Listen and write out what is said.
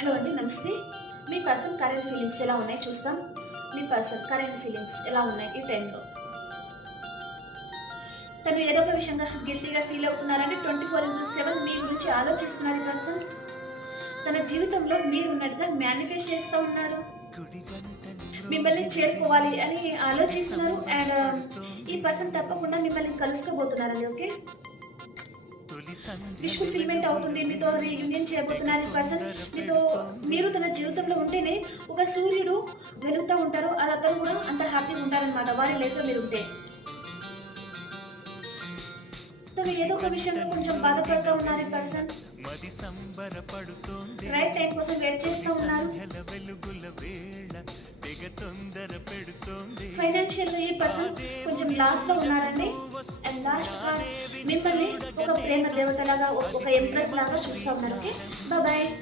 Hello అండి, నమస్తే. మీ person current feelings ఎలా ఉన్నాయి చూస్తాం. మీ పర్సన్ కరెంట్ ఫీలింగ్స్ ఎలా ఉన్నాయి ఈ టైంలో? తను ఏదో ఒక విషయంగా గిల్టీగా ఫీల్ అవుతున్నారంటే 24/7 మీ గురించి ఆలోచిస్తున్నారు ఈ పర్సన్. తన జీవితంలో మీరు ఉన్నట్టుగా మేనిఫెస్ట్ చేస్తూ ఉన్నారు. మిమ్మల్ని చేరుకోవాలి అని ఆలోచిస్తున్నారు. అండ్ ఈ పర్సన్ తప్పకుండా మిమ్మల్ని కలుసుకోబోతున్నారండి. ఓకే, విష్ ఫుల్ఫిల్మెంట్ అవుతుంది. మీతో రీయూనియన్ చేయబోతున్నారు ఈ పర్సన్. మీరు తన జీవితంలో ఉంటేనే ఒక సూర్యుడు వెలుగుతూ ఉంటారు. అలా అతను కూడా అంత హ్యాపీగా ఉంటారనమాట వారి లైఫ్ లో మీరు ఉంటే. తను ఏదో ఒక విషయంలో కొంచెం బాధపడుతూ ఉన్నారు ఈ పర్సన్. రైట్ టైం కోసం వెయిట్ చేస్తూ ఉన్నారు. ఫైనాన్షియల్ గా ఈ పర్సన్ కొంచెం లాస్ లో ఉన్నారండి. అండ్ లాస్ట్ మిమ్మల్ని ఒక ప్రేమ దేవతలాగా, ఒక ఎంప్రెస్ లాగా చూస్తూ ఉన్నారు. Okay, bye.